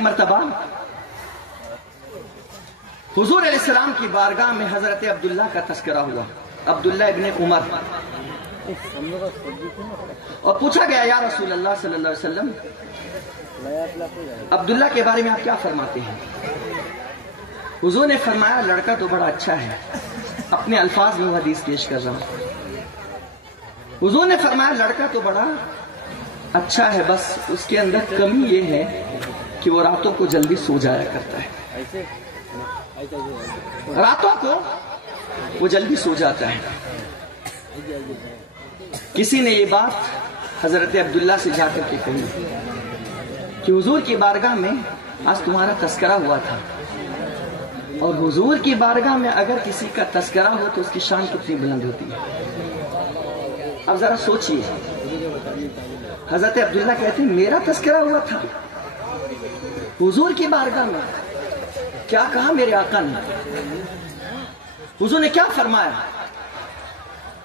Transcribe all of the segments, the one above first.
मर्तबा हुजूर अलैहिस्सलाम की बारगाह में हजरत अब्दुल्ला का तस्करा हुआ, अब्दुल्ला इब्ने उमर, और पूछा गया या रसूल अल्लाह सल्लल्लाहु अलैहि वसल्लम, अब्दुल्ला के बारे में आप क्या फरमाते हैं? हुजूर ने फरमाया लड़का तो बड़ा अच्छा है। अपने अल्फाज में वो हदीस पेश कर रहा हूं। हुजूर ने फरमाया लड़का तो बड़ा अच्छा है, बस उसके अंदर कमी ये है कि वो रातों को जल्दी सो जाया करता है। रातों को वो जल्दी सो जाता है। किसी ने ये बात हजरत अब्दुल्ला से जाकर के कही कि हुजूर की बारगाह में आज तुम्हारा तस्करा हुआ था, और हुजूर की बारगाह में अगर किसी का तस्करा हो तो उसकी शान कितनी बुलंद होती है। अब जरा सोचिए, हजरत अब्दुल्ला कहते हैं मेरा तस्करा हुआ था हुजूर की बारगाह में, क्या कहा मेरे आका ने, हुजूर ने क्या फरमाया?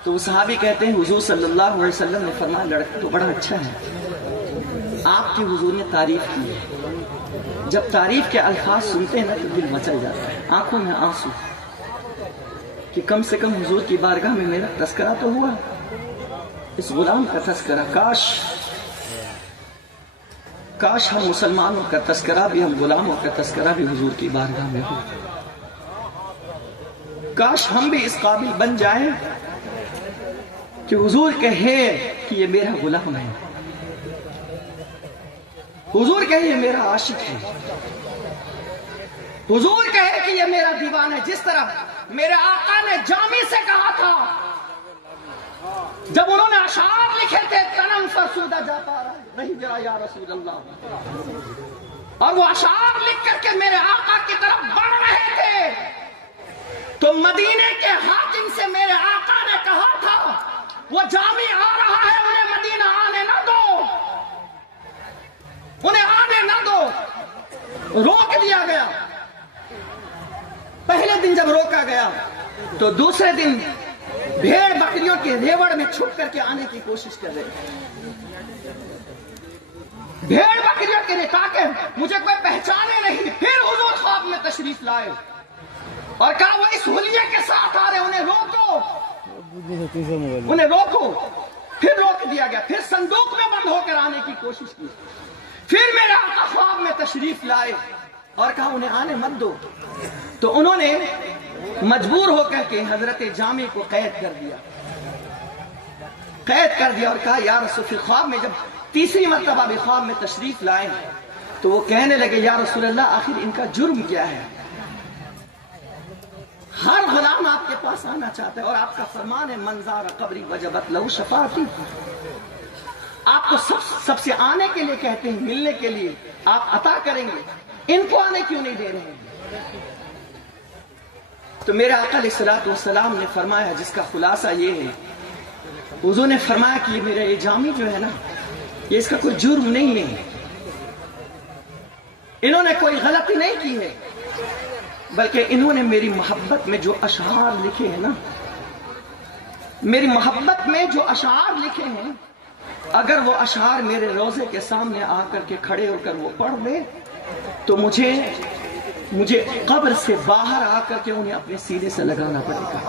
तो वो सहाबी कहते हैं हुजूर सल्लल्लाहु अलैहि वसल्लम ने फरमाया लड़का तो बड़ा अच्छा है। आपकी हुजूर ने तारीफ की है। जब तारीफ के अल्फाज सुनते हैं ना तो दिल मचल जाता है, आंखों में आंसू, कि कम से कम हुजूर की बारगाह में मेरा तस्करा तो हुआ, इस गुलाम का तस्करा। काश हम मुसलमानों का तस्करा भी, हम गुलामों का तस्करा भी हुजूर की बारगाह में हो। काश हम भी इस काबिल बन जाएं कि हुजूर कहे कि ये मेरा गुलाम है, हुजूर कहे ये मेरा आशिक है, हुजूर कहे कि ये मेरा दीवाना है। जिस तरह मेरे आका ने जामी से कहा था जब उन्होंने अशार लिखे थे, तनम फरसूदा जा पा रहा नहीं जरा या रसूल अल्लाह, और वो अशार लिख करके मेरे आका की तरफ बढ़ रहे थे, तो मदीने के हाकिम से मेरे आका ने कहा था वो जामी आ रहा है, उन्हें मदीना आने ना दो, उन्हें आने ना दो। रोक दिया गया। पहले दिन जब रोका गया तो दूसरे दिन भेड़ बकरियों के रेवड़ में छुप करके आने की कोशिश कर रहे। भेड़ बकरियों के लिए ताकि मुझे कोई पहचाने नहीं। फिर हुजूर ख्वाब में तशरीफ लाए और कहा वो इस हुलिये के साथ आ रहे, उन्हें रोको, उन्हें रोको। फिर रोक दिया गया। फिर संदूक में बंद होकर आने की कोशिश की। फिर मेरे आका ख्वाब में तशरीफ लाए और कहा उन्हें आने मत दो। तो उन्होंने मजबूर होकर के हजरत जामी को कैद कर दिया और कहा या रसूल। फिर ख्वाब में जब तीसरी मर्तबा भी ख्वाब में तशरीफ लाए तो वो कहने लगे या रसूल अल्लाह आखिर इनका जुर्म क्या है? हर गुलाम आपके पास आना चाहता है और आपका फरमान है मंजार कब्री वजबत लहू शफाअती। आप तो सबसे आने के लिए कहते हैं, मिलने के लिए आप अता करेंगे, इनको आने क्यों नहीं दे रहे हैं? तो मेरे आका अलैहिस्सलातु वस्सलाम ने फरमाया, जिसका खुलासा ये है, हुजूर ने फरमाया कि मेरा ये जामी जो है ना, ये इसका कोई जुर्म नहीं है, इन्होंने कोई गलती नहीं की है, बल्कि इन्होंने मेरी मोहब्बत में जो अशआर लिखे हैं ना, मेरी मोहब्बत में जो अशआर लिखे हैं, अगर वो अशआर मेरे रोजे के सामने आकर के खड़े होकर वो पढ़ ले तो मुझे कब्र से बाहर आकर के उन्हें अपने सीने से लगाना पड़ेगा।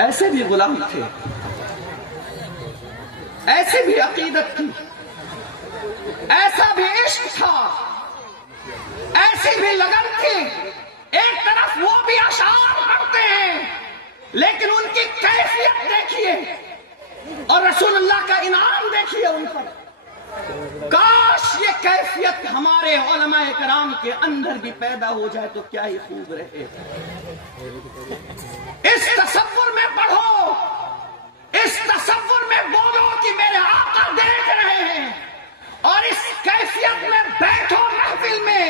ऐसे भी गुलाम थे, ऐसे भी अकीदत थी, ऐसा भी इश्क था, ऐसी भी लगन थी। एक तरफ वो भी अशार पढ़ते हैं लेकिन उनकी कैफियत देखिए और रसूलुल्लाह का इनाम देखिए उन पर। काश ये कैफियत हमारे उलमाए कराम के अंदर भी पैदा हो जाए तो क्या ही खूब रहे। इस तसव्वुर में पढ़ो, इस तसव्वुर में बोलो कि मेरे आका देख रहे हैं, और इस कैफियत में बैठो महफिल में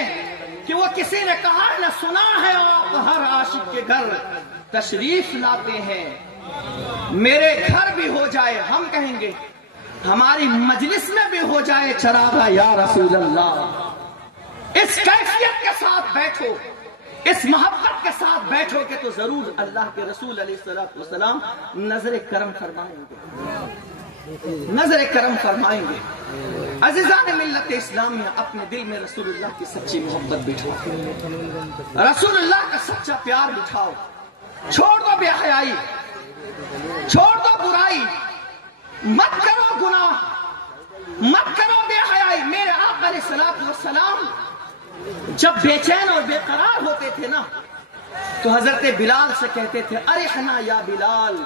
कि वो किसी ने कहा है ना, सुना है आप हर आशिक के घर तशरीफ लाते हैं, मेरे घर भी हो जाए, हम कहेंगे हमारी मजलिस में भी हो जाए चरागा या रसूल अल्लाह। इस कैफियत के साथ बैठो, इस मोहब्बत के साथ बैठोगे तो जरूर अल्लाह के रसूल अलैहिस्सलातु वस्सलाम नजर करम फरमाएंगे। نظر کرم فرمائیں گے. عزیزان ملت اسلامیہ، اپنے دل میں رسول اللہ کی سچی محبت بٹھاؤ، رسول اللہ کا سچا پیار بٹھاؤ. چھوڑ دو بے حیائی، چھوڑ دو برائی، مت کرو گناہ، مت کرو بے حیائی. میرے آقا علیہ الصلوۃ والسلام جب بے چین اور بے قرار ہوتے تھے نا تو حضرت بلال سے کہتے تھے ارحنا یا بلال،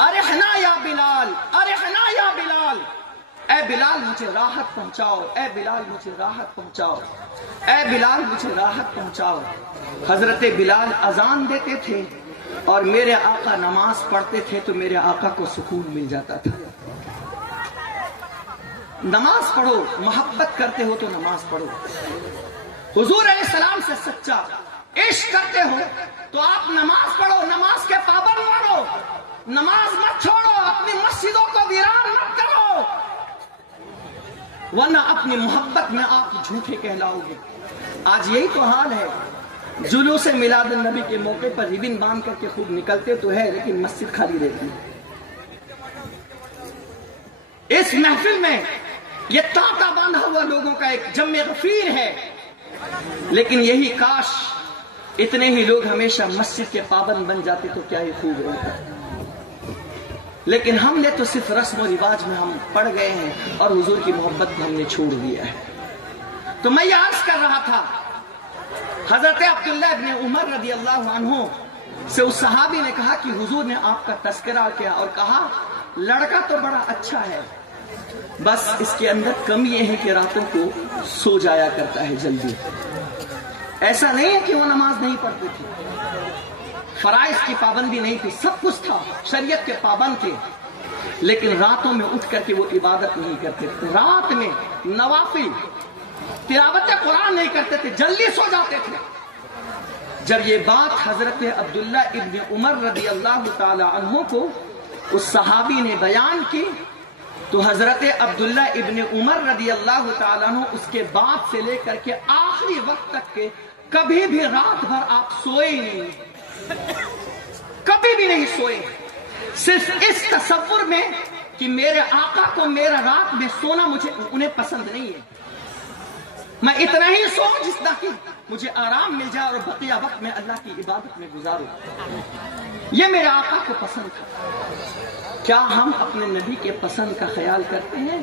ارحنا یا بلال، ارحنا یا بلال. اے بلال مجھے راحت پہنچاؤ، اے بلال مجھے راحت پہنچاؤ، اے بلال مجھے راحت پہنچاؤ. حضرت بلال اذان دیتے تھے اور میرے آقا نماز پڑھتے تھے تو میرے آقا کو سکون مل جاتا تھا. نماز پڑھو، محبت کرتے ہو تو نماز پڑھو. حضور علیہ السلام سے سچا عشق کرتے ہو تو آپ نماز پڑھو، نماز کے پابند بنو، نماز مت چھوڑو، اپنی مسجدوں کو ویران مت کرو، ورنہ اپنی محبت میں آپ جھوٹے کہلاؤ گے. آج یہی تو حال ہے. جلوس میلاد النبی کے موقع پر ربن باندھ کر کے خوب نکلتے تو ہے لیکن مسجد خالی رہتی ہے. اس محفل میں یہ تانتا باندھا ہوا لوگوں کا ایک جمع غفیر ہے، لیکن یہی کاش اتنے ہی لوگ ہمیشہ مسجد کے پابند بن جاتے تو کیا ہی خوب رہتا. لیکن ہم نے تو صرف رسم و رواج میں ہم پڑ گئے ہیں اور حضور کی محبت کو ہم نے چھوڑ دیا ہے. تو میں یہ عرض کر رہا تھا، حضرت عبداللہ ابن عمر رضی اللہ عنہ سے اس صحابی نے کہا کہ حضور نے آپ کا تذکرہ کیا اور کہا لڑکا تو بڑا اچھا ہے، بس اس کے اندر کمی یہ ہے کہ راتوں کو سو جایا کرتا ہے جلدی. ایسا نہیں ہے کہ وہ نماز نہیں پڑھتی تھی، فرائض کی پابندی نہیں تھی، سب کچھ تھا، شریعت کے پابند تھے، لیکن راتوں میں اٹھ کر کے وہ عبادت نہیں کرتے تھے. رات میں نوافل تلاوت قرآن نہیں کرتے تھے، جلدی سو جاتے تھے. جب یہ بات حضرت عبداللہ ابن عمر رضی اللہ تعالی عنہ کو اس صحابی نے بیان کی تو حضرت عبداللہ ابن عمر رضی اللہ تعالیٰ عنہ اس کے بعد سے لے کر کے آخری وقت تک کے کبھی بھی رات بھر آپ سوئے نہیں، کبھی بھی نہیں سوئے، صرف اس تصور میں کہ میرے آقا کو میرا رات میں سونا انہیں پسند نہیں ہے، میں اتنا ہی سوؤں جتنا کہ مجھے آرام مل جائے اور بقیہ وقت میں اللہ کی عبادت میں گزاروں. یہ میرے آقا کو پسند تھا. کیا ہم اپنے نبی کے پسند کا خیال کرتے ہیں؟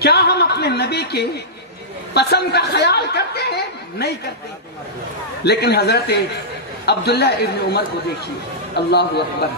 کیا ہم اپنے نبی کے پسند کا خیال کرتے ہیں؟ نہیں کرتے. لیکن حضرت عبداللہ ابن عمر کو دیکھیے، اللہ اکبر.